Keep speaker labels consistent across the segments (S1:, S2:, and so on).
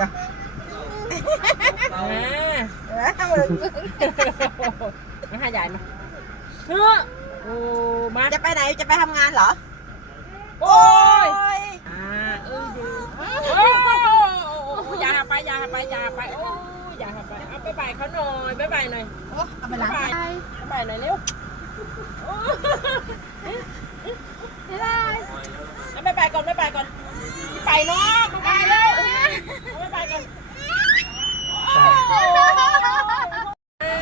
S1: ก็
S2: อ่า
S1: เออมึง
S2: มาหายายมาเฮ้อโอ้มา
S1: จะไปไหนจะไปทำงานเหรอ
S2: โอ้ย
S1: ย
S2: อ่าเออดีโอ้อย่าไปอย่าไปอย่าไปโอ้อย่าไปเอาไปไปเขาหน่อยไปไปหน่อย
S1: โอ้เอาไปล้าง
S2: ไปไปหน่อยเร็วโอ้
S1: ไม่ได้
S2: เอาไปไปก่อนไปไปก่อนไปเนาะไปเร็วเอาไปไปก่อนอ่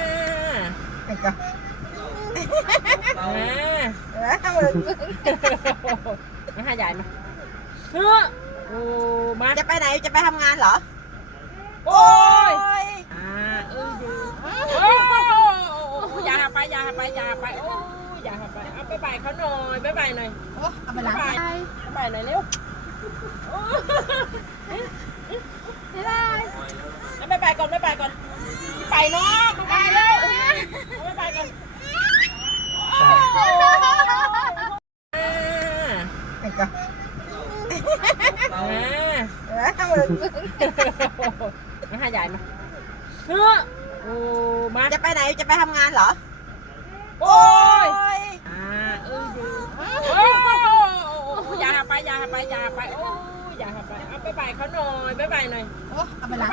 S2: า
S1: ไม่ก็
S2: อ่า
S1: เออมึง
S2: มาหายายมาเฮ้อโอ้มา
S1: จะไปไหนจะไปทำงานเหรอ
S2: โอ้ย
S1: ย
S2: อ่าเออดีโอ้อย่าไปอย่าไปอย่าไปโอ้อย่าไปเอาไปไปเขาหน่อยไปไปหน่อย
S1: โอ้เอาไปล้าง
S2: ไปหน่อยเร็วโอ้
S1: ไม่ได้
S2: เอาไปไปก่อนไปไปก่อนไปเนาะไปเร็วเอาไปไปก่อนอ่า
S1: ไม่ก็
S2: อ่า
S1: เออมึง
S2: มาหายายมาเฮ้อโอ้มา
S1: จะไปไหนจะไปทำงานเหรอ
S2: โอ้ย
S1: ย
S2: อ่าเออดีโอ้อย่าไปอย่าไปอย่าไป โอ้อย่าไป เอาไปไปเขาหน่อยไปไปหน่อย
S1: โอ้เอาไปล้าง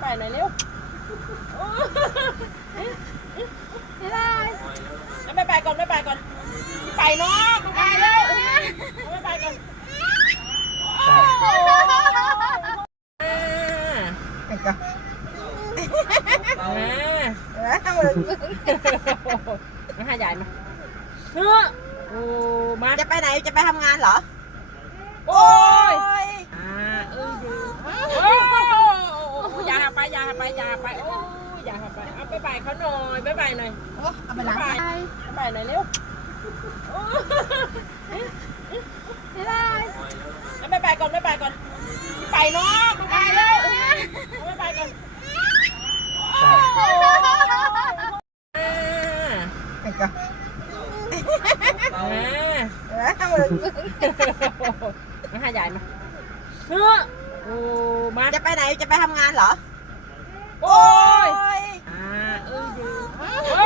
S2: ไปหน่อยเร็วโอ้
S1: ไม่ได้
S2: เอาไปไปก่อนไปไปก่อน ไปเนาะไปเร็วเอาไปไปก่อนอ่า
S1: ไม่ก็
S2: อ่า
S1: เออมึง
S2: มาหายายมาเฮ้อโอ้มา
S1: จะไปไหนจะไปทำงานเหรอ
S2: โอ้ย
S1: ย
S2: อ่าเออดีโอ้อย่าไปอย่าไปอย่าไปโอ้อย่าไปเอาไปไปเขาหน่อยไปไปหน่อย
S1: เอาไปล้าง
S2: ไปหน่อยเร็วโอ้
S1: ไม่ได้
S2: เอาไปไปก่อนไปไปก่อน ไปเนาะไปเร็วเอาไปก่อนอ่า
S1: ไม่ก็
S2: อ่า
S1: เออมึง
S2: มาหายายมาเฮ้อโอ้มา
S1: จะไปไหนจะไปทำงานเหรอ
S2: โอ้ย
S1: ย
S2: อ่าเออดีโอ้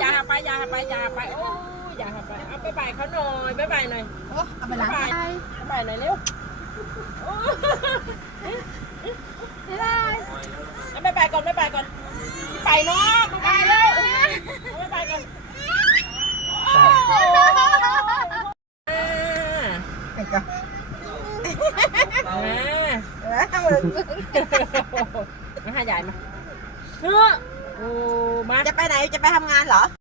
S2: อย่าไปอย่าไปอย่าไปโอ้อย่าไปเอาไปไปเขาหน่อยไปไปหน่อย
S1: เอาไปล้าง
S2: ไปหน่อยเร็ว โอ้
S1: ไม่ได้
S2: เอาไปไปก่อนไปไปก่อนไปเนาะไปเร็วเอาไปไปก่อน
S1: ไม่ก็
S2: อ่า
S1: เออมึง
S2: มาหายายมาเฮ้อโอ้มา
S1: จะไปไหนจะไปทำงานเหรอ